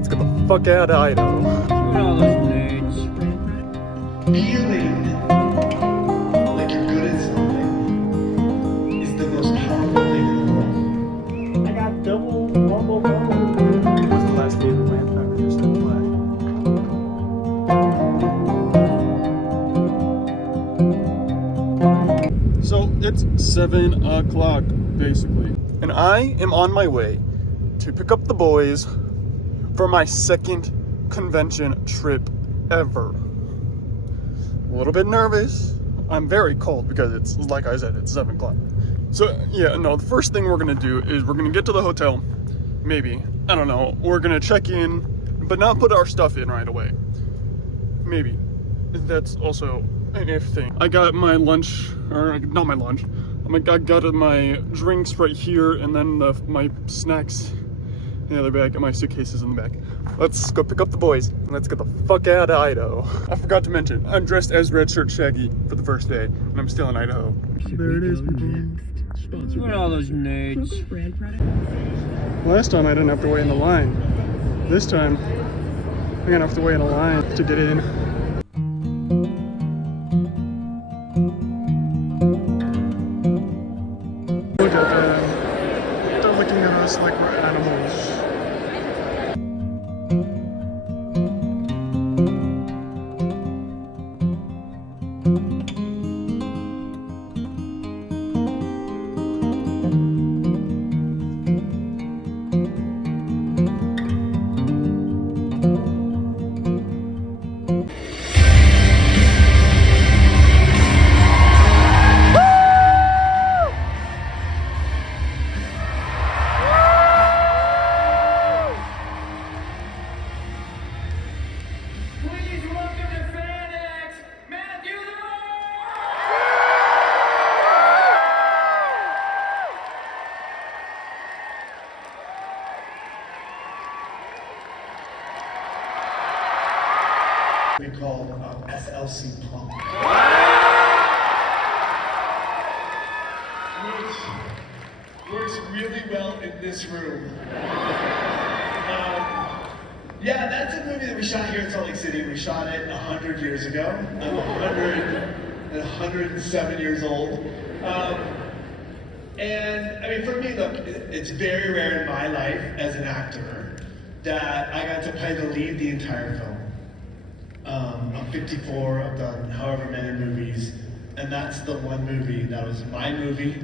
Let's get the fuck out of Idaho. All those nerds. Feeling like you're good at something is the most powerful thing in the world. I got double wombo combo. What's the last favorite land ever just in flag? So it's 7 o'clock basically, and I am on my way to pick up the boys for my second convention trip ever. A little bit nervous. I'm very cold because it's, like I said, it's 7 o'clock. So yeah, no, the first thing we're gonna do is we're gonna get to the hotel, maybe, I don't know, we're gonna check in, but not put our stuff in right away. Maybe. That's also an if thing. I got my lunch, or not my lunch, I got my drinks right here, and then my snacks in the other bag, and my suitcases in the back. Let's go pick up the boys, and let's get the fuck out of Idaho. I forgot to mention, I'm dressed as Red Shirt Shaggy for the first day, and I'm still in Idaho. There it is, people. Look at all those nerds. Last time I didn't have to wait in the line. This time, I'm gonna have to wait in a line to get in. Look at them. They're looking at us like we're animals. Please welcome to FanX, Matthew the We call SLC Pump. Which works really well in this room. Yeah, that's a movie that we shot here in Salt Lake City. We shot it 100 years ago. I'm 107 years old. And I mean, for me, look, it's very rare in my life as an actor that I got to play the lead the entire film. I'm 54, I've done however many movies, and that's the one movie that was my movie,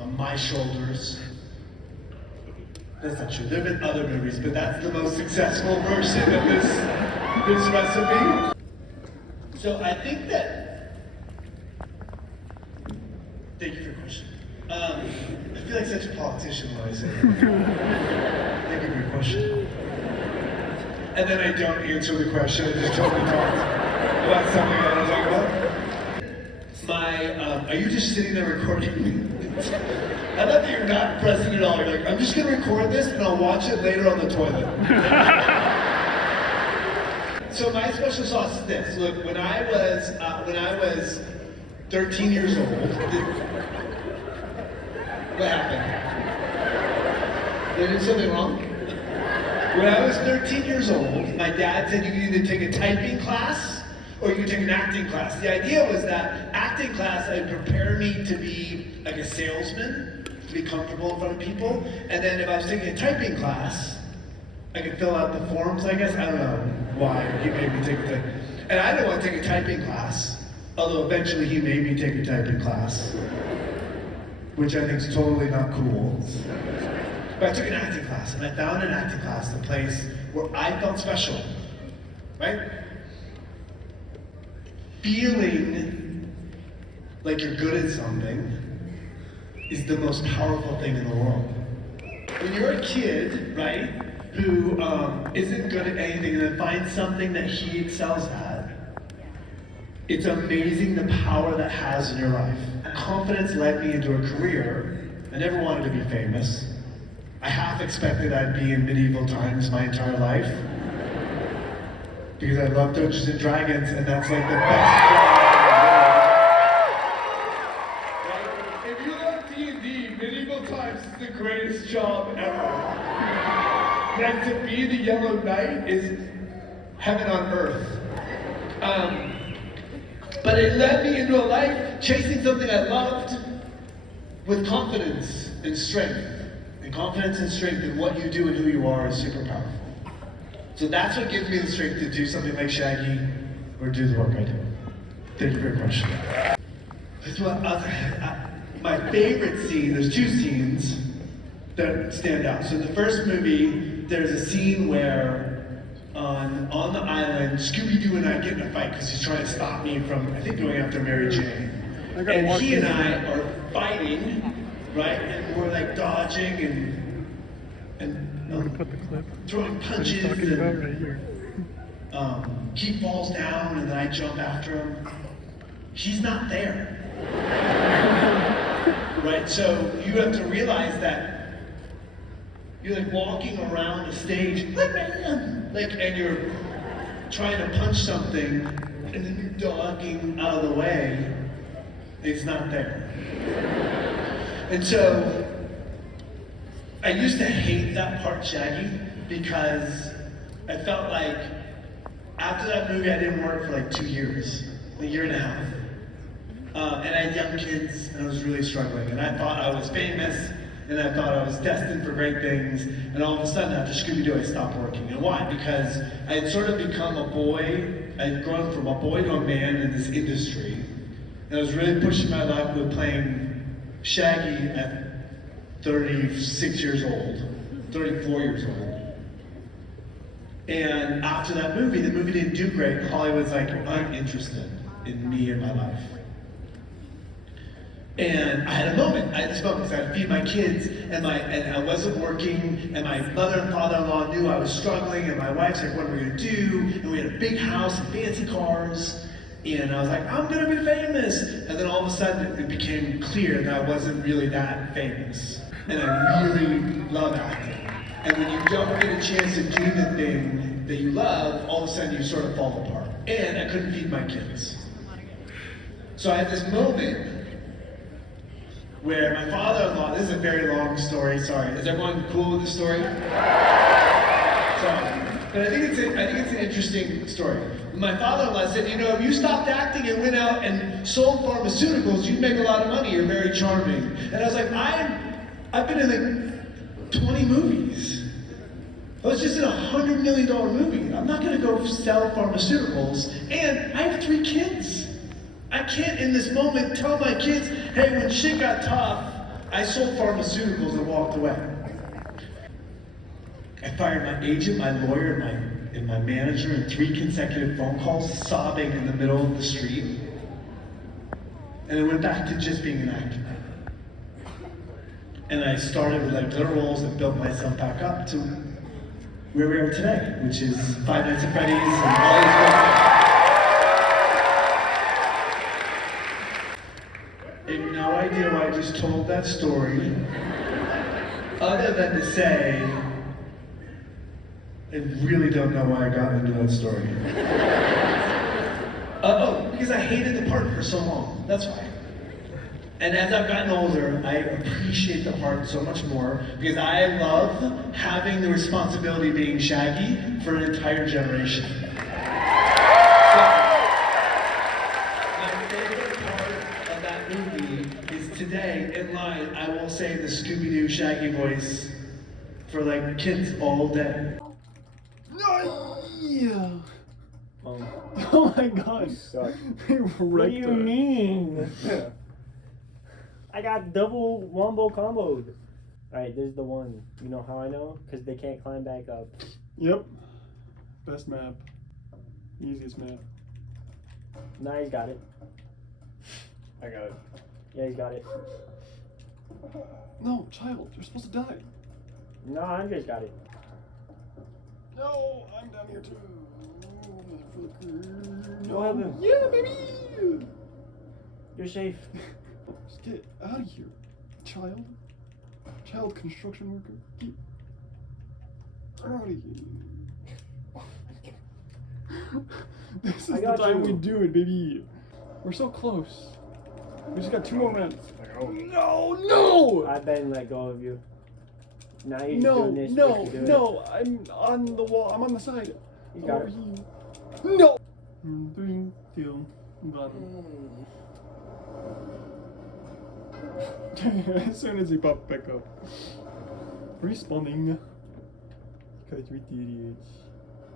on my shoulders. That's not true. There have been other movies, but that's the most successful version of this recipe. So I think that. Thank you for your question. I feel like such a politician when I say that. Thank you for your question. And then I don't answer the question. I just totally talk about something I don't talk about. Are you just sitting there recording me? I love that you're not pressing at all. You're like, I'm just gonna record this and I'll watch it later on the toilet. So my special sauce is this. Look, when I was 13 years old, what happened? Did I do something wrong? When I was 13 years old, my dad said you could either take a typing class or you could take an acting class. The idea was that acting class would prepare me to be like a salesman, to be comfortable in front of people. And then if I was taking a typing class, I could fill out the forms, I guess. I don't know why he made me take a typing. And I didn't want to take a typing class, although eventually he made me take a typing class, which I think is totally not cool. But I took an acting class, and I found an acting class, the place where I felt special, right? Feeling like you're good at something is the most powerful thing in the world. When you're a kid, right, who isn't good at anything and then finds something that he excels at, it's amazing the power that has in your life. Confidence led me into a career. I never wanted to be famous. I half expected I'd be in medieval times my entire life. Because I love Dungeons and Dragons, and that's like the best job. If you love D&D, medieval times is the greatest job ever. Then to be me, the yellow knight is heaven on earth. But it led me into a life chasing something I loved with confidence and strength. And confidence and strength in what you do and who you are is super powerful. So that's what gives me the strength to do something like Shaggy or do the work I do. Thank you for your question. That's what my favorite scene, there's two scenes that stand out. So in the first movie, there's a scene where on the island, Scooby-Doo and I get in a fight because he's trying to stop me from, I think, going after Mary Jane. And he and I are fighting, right? And we're like dodging and Put the clip. throwing punches. Talking about right here. He falls down and then I jump after him. He's not there. Right? So you have to realize that you're like walking around a stage, like, and you're trying to punch something, and then you're dodging out of the way, and it's not there. And so I used to hate that part, Shaggy, because I felt like after that movie I didn't work for like 2 years, a year and a half. And I had young kids, and I was really struggling, and I thought I was famous, and I thought I was destined for great things, and all of a sudden after Scooby-Doo I stopped working. And why? Because I had sort of become a boy, I had grown from a boy to a man in this industry, and I was really pushing my luck with playing Shaggy at 36 years old, 34 years old. And after that movie, the movie didn't do great. Hollywood's like uninterested in me and my life. And I had this moment because I had to feed my kids, and I wasn't working, and my mother and father-in-law knew I was struggling, and my wife's like, what are we gonna do? And we had a big house and fancy cars, and I was like, I'm gonna be famous. And then all of a sudden it became clear that I wasn't really that famous. And I really love acting. And when you don't get a chance to do the thing that you love, all of a sudden you sort of fall apart. And I couldn't feed my kids. So I had this moment where my father-in-law, this is a very long story, sorry. Is everyone cool with the story? Sorry. But I think it's an interesting story. My father-in-law said, you know, if you stopped acting and went out and sold pharmaceuticals, you'd make a lot of money, you're very charming. And I was like, I've been in like 20 movies. I was just in a $100 million movie. I'm not gonna go sell pharmaceuticals, and I have 3 kids. I can't in this moment tell my kids, hey, when shit got tough, I sold pharmaceuticals and walked away. I fired my agent, my lawyer, and my manager in 3 consecutive phone calls, sobbing in the middle of the street. And I went back to just being an actor. And I started with like little roles and built myself back up to where we are today, which is Five Nights at Freddy's and all these great things. I have no idea why I just told that story, other than to say, I really don't know why I got into that story. Because I hated the part for so long, that's why. And as I've gotten older, I appreciate the part so much more, because I love having the responsibility of being Shaggy for an entire generation. Today, in line, I will say the Scooby-Doo Shaggy voice for like kids all day. Yeah. Oh my gosh. What do you mean? I got double wombo comboed. Alright, this is the one. You know how I know? Because they can't climb back up. Yep. Best map. Easiest map. Nah, he's got it. I got it. Yeah, he's got it. No, child, you're supposed to die. No, Andre's got it. No, I'm down here too. Go help him. Yeah, baby! You're safe. Just get out of here, child. Child construction worker. Get out of here. This is the time we do it, baby. We're so close. We just got 2 more rounds. No, no! I bet and let go of you. Now you're just doing this. No, I'm on the wall. I'm on the side. No, I'm on the wall. I'm on the side. You got it. No. 3, 2, 1. As soon as he popped back up. Respawning. Because we did it.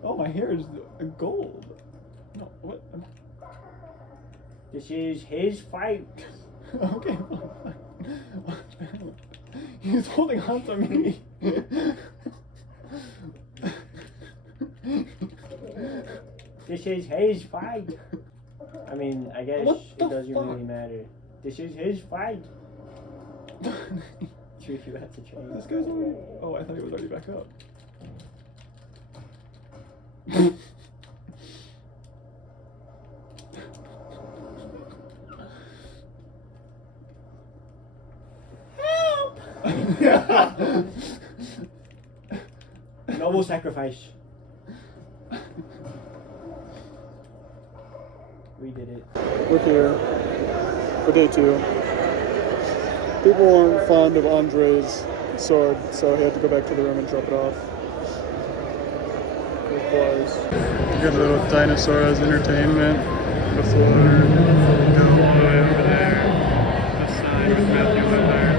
Oh, my hair is gold. No, what? This is his fight. Okay. He's holding on to me. This is his fight. I mean, I guess What it the doesn't fuck? really matter. This is his fight. You have to change. This guy's already. Oh, I thought he was already back up. Noble sacrifice. We did it. We're here for day 2. People weren't fond of Andre's sword, so he had to go back to the room and drop it off. We got a little dinosaur as entertainment before we go all the way over there. The sign with Matthew over there.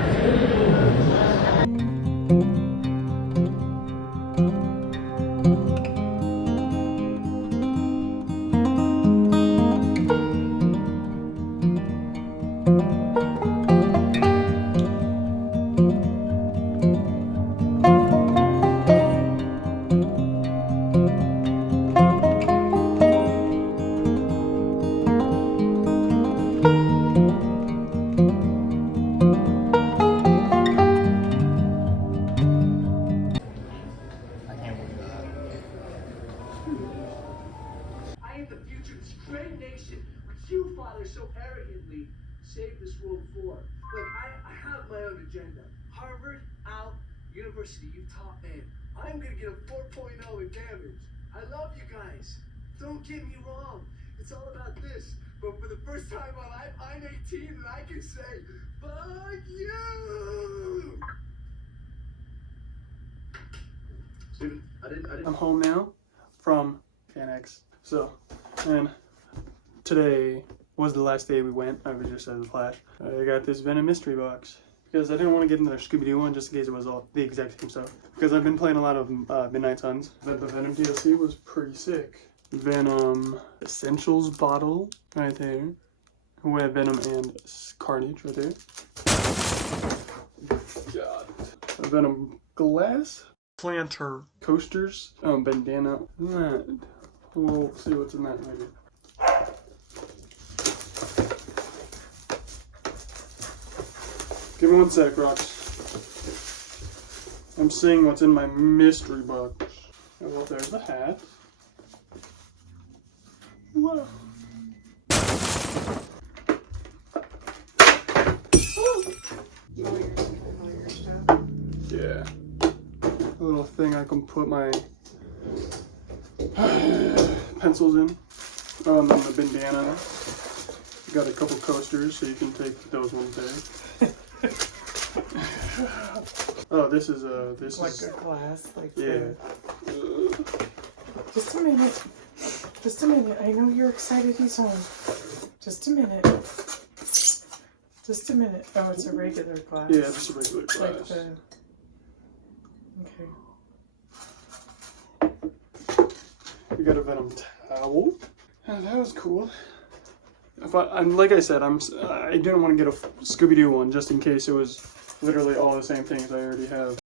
I am the future of this great nation, which you, Father, so arrogantly saved this world for. Look, I have my own agenda. Harvard, out, University, you top man. I'm gonna get a 4.0 in damage. I love you guys. Don't get me wrong. It's all about this. But for the first time in my life, I'm 18 and I can say, fuck you! Steven, I didn't. I'm home now from FanX. So, and today was the last day we went. I was just as a flash. I got this Venom mystery box because I didn't want to get into their Scooby-Doo one just in case it was all the exact same stuff. Because I've been playing a lot of Midnight Suns. But the Venom DLC was pretty sick. Venom Essentials bottle right there. We have Venom and Carnage right there. God. A Venom glass planter coasters. Bandana. That. We'll see what's in that later. Give me 1 sec, Rocks. I'm seeing what's in my mystery box. Oh, well, there's the hat. Whoa. Yeah. A little thing I can put my pencils in. And then the bandana. Got a couple coasters, so you can take those ones there. Oh, this is like a glass, like yeah. Just a minute. Just a minute. I know you're excited he's home. Just a minute. Just a minute. Oh, it's a regular glass. Yeah, just a regular glass. Like the... Okay. We got a Venom towel. Oh, that was cool. I'm like I said, I didn't want to get a Scooby-Doo one just in case it was literally all the same things I already have.